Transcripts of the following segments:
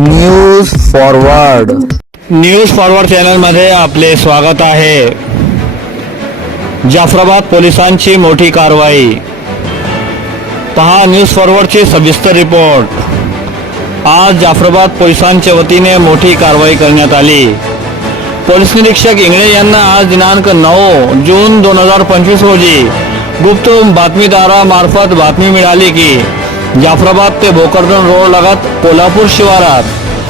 News forward news forward चॅनलमध्ये आपले स्वागत आहे. जाफराबाद पोलिसांची मोठी कारवाई. पहा न्यूज़ फॉरवर्डची सविस्तर रिपोर्ट. आज जाफराबाद पोलिसांच्या वतीने मोठी कारवाई करण्यात आली. पोलीस निरीक्षक यांना आज दिनांक नऊ जून दोन हज़ार पंचवीस रोजी गुप्त बातमीदारामार्फत बातमी मिळाली की जाफराबाद ते भोकरदन रोड लगत कोल्हापूर शिवारात.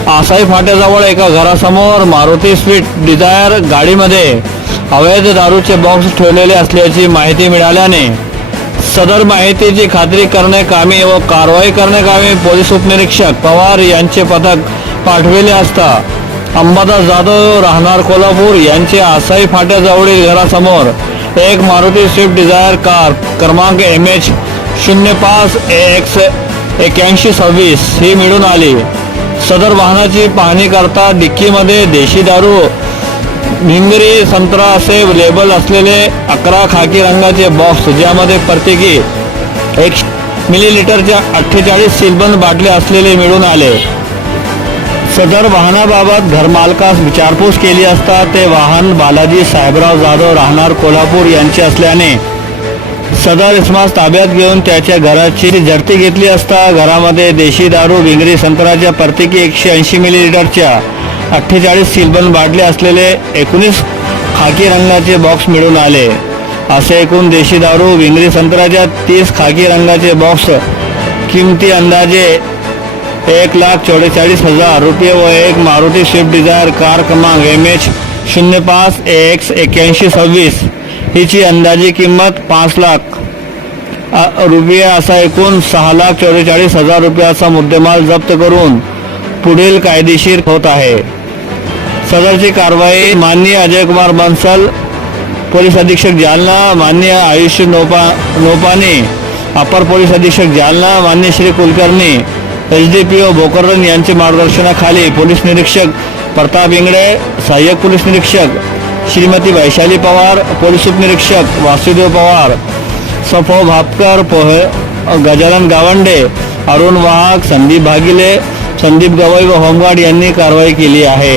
आसाई फाट्याजवळ एका घरासमोर मारुती स्विफ्ट डिझायर गाडीमध्ये अवैध दारूचे बॉक्स ठेवलेले असल्याची माहिती मिळाल्याने सदर माहितीची खात्री करणे कामी व कारवाई करणे कामी पोलीस उपनिरीक्षक पवार यांचे पथक पाठविले असता अंबादास जाधव राहणार कोल्हापूर यांचे आसाई फाट्याजवळील घरासमोर एक मारुती स्विफ्ट डिझायर कार क्रमांक एम एच शून्य पाच एक्स एक्याऐंशी सव्वीस ही मिळून आली. सदर वाहनाची पाहणी करता डिक्कीमध्ये देशी दारू भिंगरी संत्रा असे लेबल असलेले अकरा खाकी रंगाचे बॉक्स ज्यामध्ये प्रत्येकी एक मिलीलिटरच्या अठ्ठेचाळीस सीलबंद बाटल्या असलेले मिळून आले. सदर वाहनाबाबत घरमालकास विचारपूस केली असता ते वाहन बालाजी साहेबराव जाधव राहणार कोल्हापूर यांचे असल्याने सदर इसमास ताब्यात घेऊन त्याच्या घराची झडती घेतली असता घरामध्ये देशी दारू भिंगरी संत्राच्या प्रत्येकी एकशे ऐंशी मिलीलिटरच्या अठ्ठेचाळीस सिलबन बाटले असलेले एकोणीस खाकी रंगाचे बॉक्स मिळून आले. असे एकूण देशी दारू विंगरी संत्राच्या तीस खाकी रंगाचे बॉक्स किमती अंदाजे एक लाख चौवेचाळीस हजार रुपये व एक मारुती स्विफ्ट डिझायर कार क्रमांक एम एच शून्य पाच एक्स एक्याऐंशी सव्वीस. हिची अंदाजी किंमत पाच लाख. रुपये असा एकूण सहा लाख चौवेचाळीस हजार रुपयाचा मुद्देमाल जप्त करून पुढील कायदेशीर होत आहे. सदरची कारवाई माननीय अजय कुमार बन्सल पोलीस अधीक्षक जालना माननीय आयुष नोपा नोपाने अपर पोलीस अधीक्षक जालना मान्य Shri Kulkarni H D P O Bokaran यांच्या मार्गदर्शनाखाली पोलीस निरीक्षक प्रताप इंगडे सहाय्यक पोलीस निरीक्षक श्रीमती वैशाली पवार पोलीस उपनिरीक्षक वासुदेव पवार सफो भापकर पोहे गजानन गावंडे अरुण वाहक संदीप भागिले संदीप गवई व होमगार्ड यांनी कारवाई केली आहे.